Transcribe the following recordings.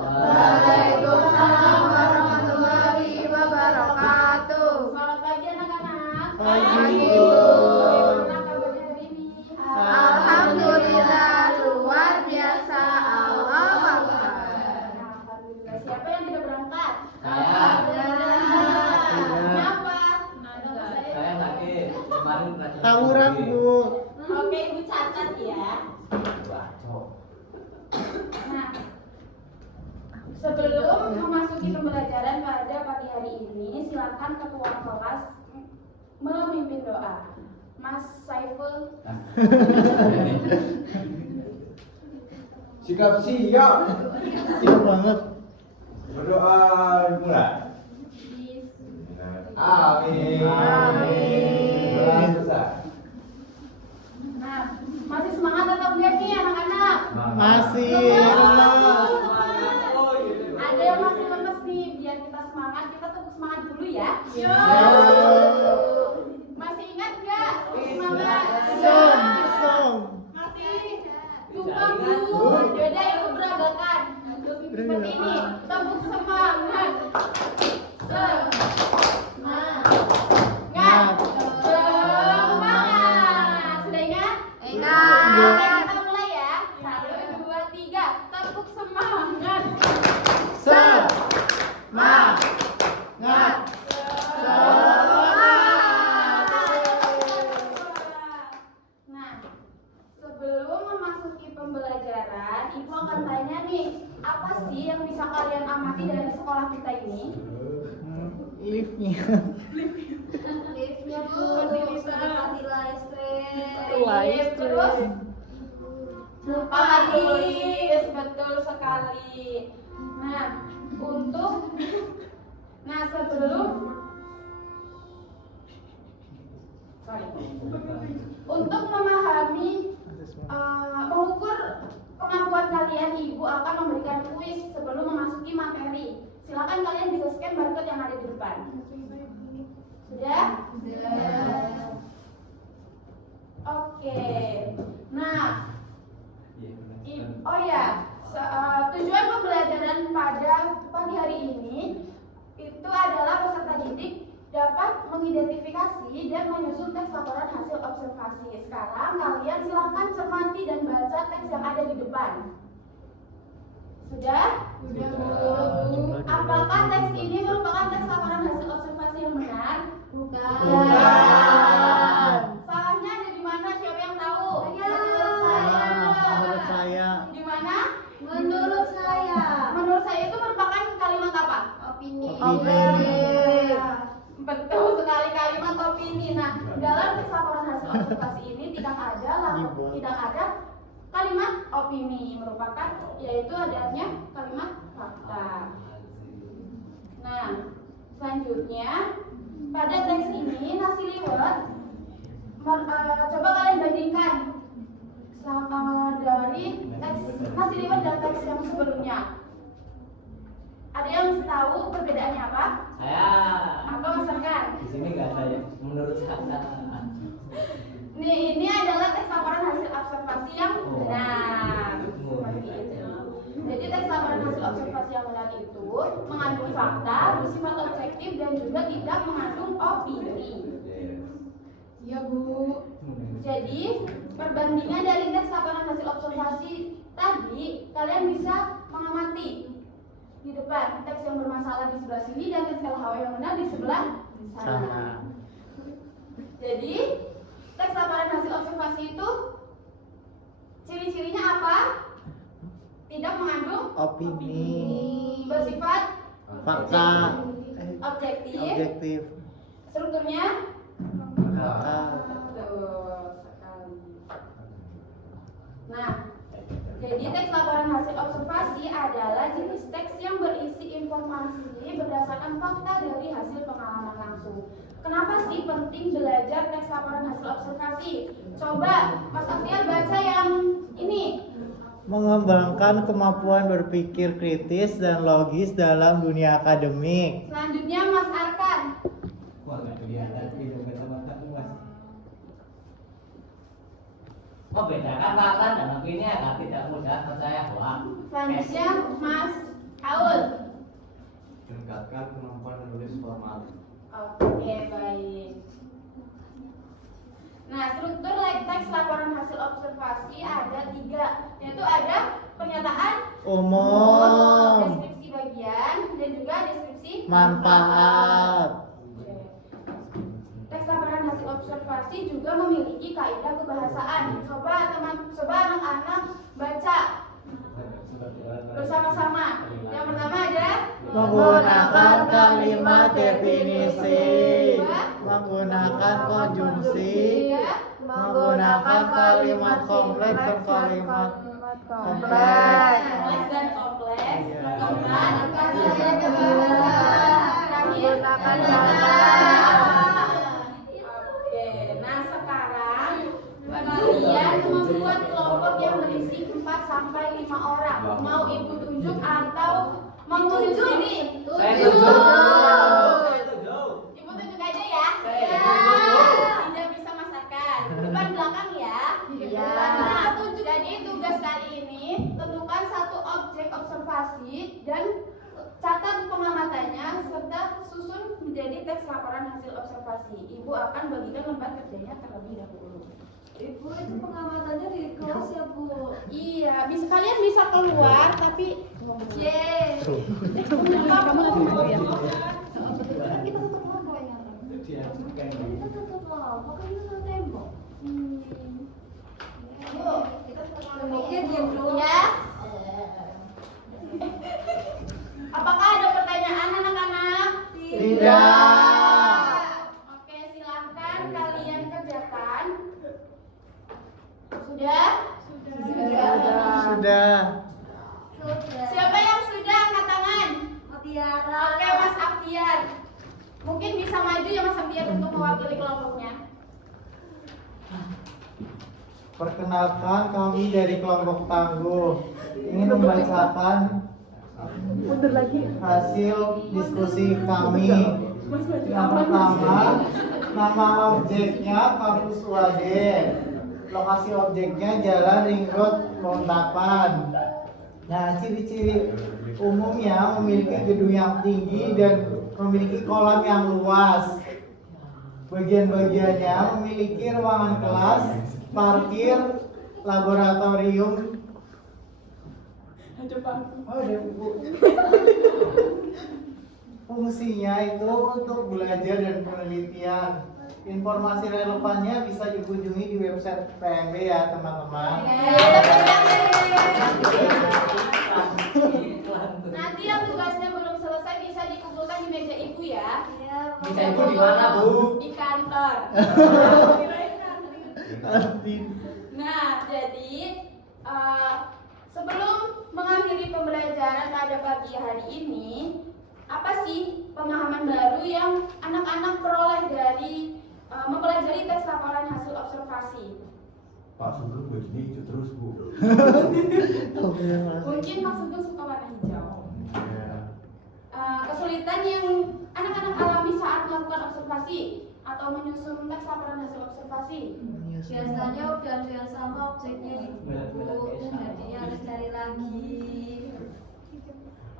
Waalaikumsalam warahmatullahi wabarakatuh. Selamat pagi anak-anak. Pagi. Bagaimana kabarnya hari ini? Alhamdulillah luar biasa. Allah Akbar. Alhamdulillah. Siapa yang tidak berangkat? Ada. Kenapa? Saya sakit kemarin Tawuran, Bu. Oke, Ibu catat ya. Nah, sebelum memasuki pembelajaran pada pagi hari ini, silakan ketua kelas memimpin doa. Mas Saiful. Sikap siap. Siap banget. Berdoa dimulai. Amin. Amin. Doa selesai. Nah, masih semangat atau enggak nih anak-anak? Masih. Ada yang masih lemes nih, biar kita semangat, kita tepuk semangat dulu ya. Masih ingat nggak? Semangat. Song. Masih. Lupa Bu. Yaudah ikut peragakan. Seperti ini. Tepuk semangat. Semangat. Semangat. Sudah ingat? Ingat. Oke, kita mulai ya. 1, 2, 3. Tepuk semangat. Semangat. Nah, sebelum memasuki pembelajaran, Ibu akan tanya nih, apa sih yang bisa kalian amati dari sekolah kita ini? Liftnya. Liftnya tuh mendekati listrik. Lift, terus lift, betul sekali. Nah, sebelum untuk memahami mengukur kemampuan kalian, Ibu akan memberikan kuis sebelum memasuki materi. Silakan kalian bisa scan barcode yang ada di depan. Sudah? Oke. Nah, oh ya, tujuan pembelajaran pada pagi hari ini itu adalah peserta didik dapat mengidentifikasi dan menyusun teks laporan hasil observasi. Sekarang kalian silahkan cermati dan baca teks yang ada di depan. Sudah? Sudah. Apakah teks ini merupakan teks laporan hasil observasi yang benar? Bukan. Salahnya ada di mana? Siapa yang tahu? Menurut saya. Di mana? Menurut saya. Menurut saya itu merupakan kalimat apa? Opini. Betul sekali, kalimat opini. Nah, dalam teks laporan hasil observasi ini tidak ada kalimat opini, merupakan yaitu adanya kalimat fakta. Nah, selanjutnya pada teks ini nasi liwet coba kalian bandingkan dari teks nasi liwet dan teks yang sebelumnya. Ada yang tahu perbedaannya apa? Saya Apa masyarakat? di sini nggak ada yang menurut saya. Ini adalah teks laporan hasil observasi yang benar. Seperti itu. Jadi teks laporan hasil observasi yang benar itu mengandung fakta, bersifat objektif dan juga tidak mengandung opini. Iya Bu. Jadi perbandingan dari teks laporan hasil observasi tadi kalian bisa mengamati di depan teks yang bermasalah di sebelah sini dan teks LHW yang benar di sebelah sana. Jadi teks laporan hasil observasi itu ciri-cirinya apa? Tidak mengandung Opini. bersifat Fakta. objektif. Strukturnya Fakta. betul sekali. Nah, jadi teks laporan hasil observasi adalah jenis teks yang berisi informasi berdasarkan fakta dari hasil pengalaman langsung. Kenapa sih penting belajar teks laporan hasil observasi? Coba Mas Aktiar baca yang ini. Mengembangkan kemampuan berpikir kritis dan logis dalam dunia akademik. Selanjutnya Mas Arkan. Wah nggak kelihatan video sama kamu mas. Membedakan fakta dan opini agar tidak mudah percaya hoax. Selanjutnya Mas Aul. Meningkatkan kemampuan menulis formal. Oke, baik. Nah, struktur like text laporan hasil observasi ada 3, yaitu ada pernyataan Umum. deskripsi bagian, dan juga deskripsi Manfaat. Oke. Teks laporan hasil observasi juga memiliki kaidah kebahasaan. Coba anak-anak baca bersama-sama. Yang pertama ada Menggunakan kalimat definisi. Menggunakan konjungsi. Menggunakan kalimat kompleks dan kalimat kompleks. kompleks dan kompleks. Keempat, Menggunakan Oke, nah sekarang kalian membuat kelompok yang berisi 4 sampai 5 orang. Mau ibu tunjuk atau mau tunjuk sendiri? Saya Tunjuk. tunjuk. Ibu tunjuk aja ya. Saya Tidak bisa masakan. Depan belakang ya. Iya. Nah, jadi tugas kali ini tentukan satu objek observasi dan catat pengamatannya serta susun menjadi teks laporan hasil observasi. Ibu akan bagikan lembar kerjanya terlebih dahulu. Ibu itu pengamatannya di kelas ya Bu? Iya, kalian bisa keluar tapi kamu lagi mau ya? Kita tutup lampu ya. Kita tutup lampu, kan itu ada tembok. Bu, kita tutup lampu. Temboknya diam dulu. Ya. Apakah ada pertanyaan anak-anak? Tidak. Oke, silahkan kalian kerjakan. Sudah? Sudah. Siapa yang sudah angkat tangan? Mutiara. Oke, Mas Aftiar. Mungkin bisa maju ya Mas Aftiar untuk mewakili kelompoknya. Perkenalkan, kami dari kelompok Tangguh ingin membacakan hasil diskusi kami. Yang pertama, nama objeknya kampus UAD. Lokasi objeknya Jalan Ring Road Lontapan. Nah, ciri-ciri umumnya memiliki gedung yang tinggi dan memiliki kolam yang luas. Bagian-bagiannya memiliki ruangan kelas, parkir, laboratorium. Oh, ada buku. Fungsinya itu untuk belajar dan penelitian. Informasi relevannya bisa dikunjungi di website PMB ya teman-teman. Nanti yang tugasnya belum selesai bisa dikumpulkan di meja ibu ya. Bisa ibu di mana, Bu? Di kantor. Nah, jadi sebelum mengakhiri pembelajaran pada pagi hari ini, apa sih pemahaman baru yang anak-anak peroleh dari mempelajari tes laporan hasil observasi? Pak Sugeng bajunya hijau terus Bu. Mungkin maksudku suka warna hijau. Kesulitan yang anak-anak alami saat melakukan observasi atau menyusun tes laporan hasil observasi. Biasanya udah yang sama objeknya Ibu, jadinya harus cari lagi.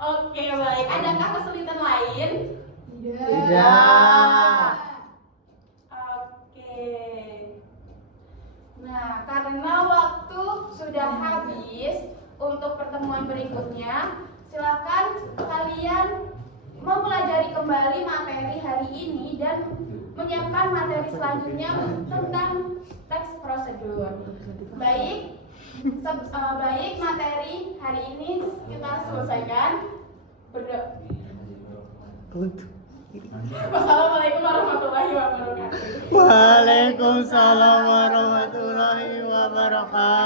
Oke, baik. Adakah kesulitan lain? Tidak. Oke. Nah, karena waktu sudah habis untuk pertemuan berikutnya, silakan kalian mempelajari kembali materi hari ini dan menyiapkan materi selanjutnya tentang teks prosedur. Baik, baik materi hari ini kita selesaikan. Berdoa. Wassalamualaikum warahmatullahi wabarakatuh. Waalaikumsalam warahmatullahi wabarakatuh.